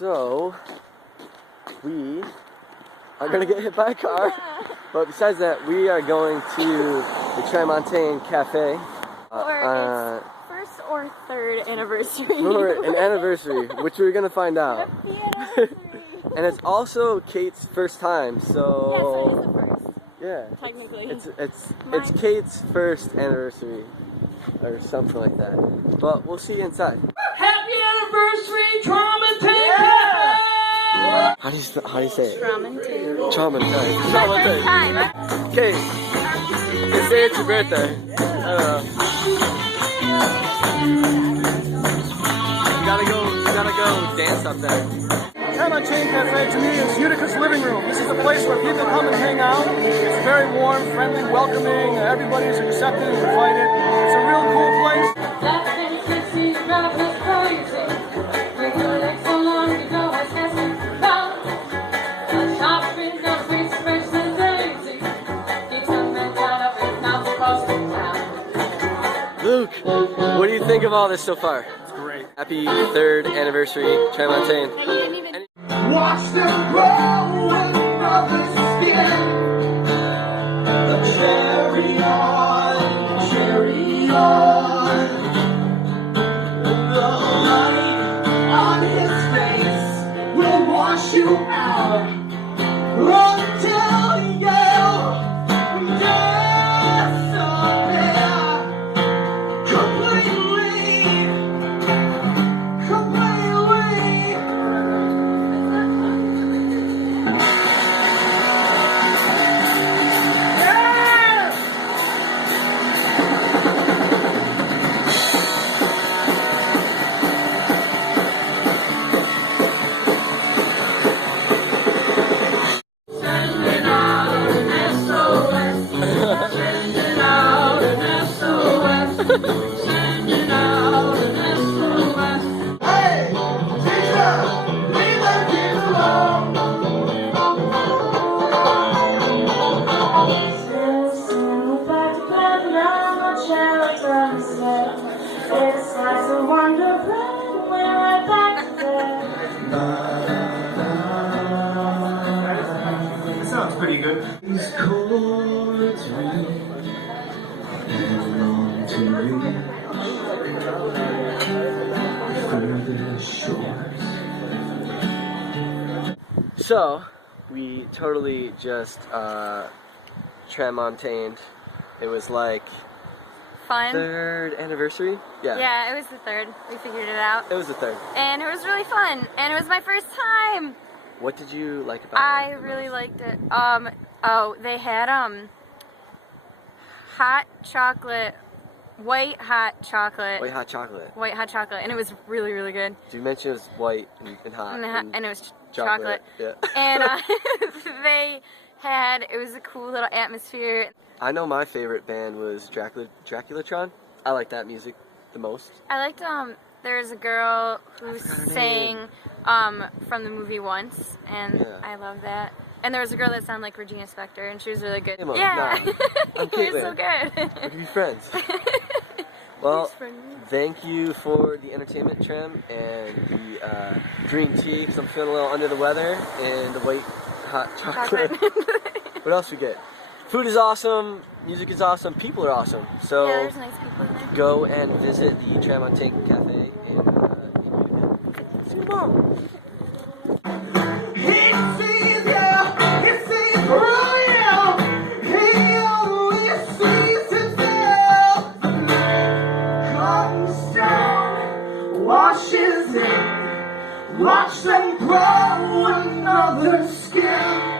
So, we are going to get hit by a car, but besides that, we are going to the Tram Cafe. For its first or third anniversary. For an anniversary, which we're going to find out. Happy anniversary. And it's also Cait's first time, so... Yes, it is the first. Yeah. Technically. It's Cait's first anniversary, or something like that. But we'll see you inside. Happy anniversary, Tram Cafe! How do you say it? Tramontaine. Tramontaine. My first time. Cait, you say it's your birthday. I don't know. You gotta go dance up there. Tram Cafe to me is Utica's living room. This is a place where people come and hang out. It's very warm, friendly, welcoming. Everybody's accepted and invited. It's a real cool place. Luke, what do you think of all this so far? It's great. Happy 3rd anniversary, Tramontaine. Watch them grow another skin. The cherry on. The light on his face will wash you out until you disappear completely. Sounds pretty good. These chords belong to you. Further shores. So, we totally just Tramontained. It was like Fun. 3rd anniversary? Yeah, it was the 3rd. We figured it out. It was the 3rd. And it was really fun. And it was my first time. What did you like about it? I really liked it. They had hot chocolate, white hot chocolate. White hot chocolate. White hot chocolate, and it was really, really good. So you mentioned it was white and hot. And it was chocolate. Yeah. And it was a cool little atmosphere. I know my favorite band was Draculatron. I like that music the most. I liked, there's a girl who sang from the movie Once, and Yeah. I love that. And there was a girl that sounded like Regina Spektor, and she was really good. Hey, Mom, Yeah, nah, I'm it was Caitlin. so good. We can be friends. Well, thank you for the entertainment, Tram, and the green tea, because I'm feeling a little under the weather, and the white hot chocolate. What else we get? Food is awesome, music is awesome, people are awesome. So Yeah, there's nice people in there. go and visit the Tramontaine Cafe in Utica. See you tomorrow. Watch them grow another skin.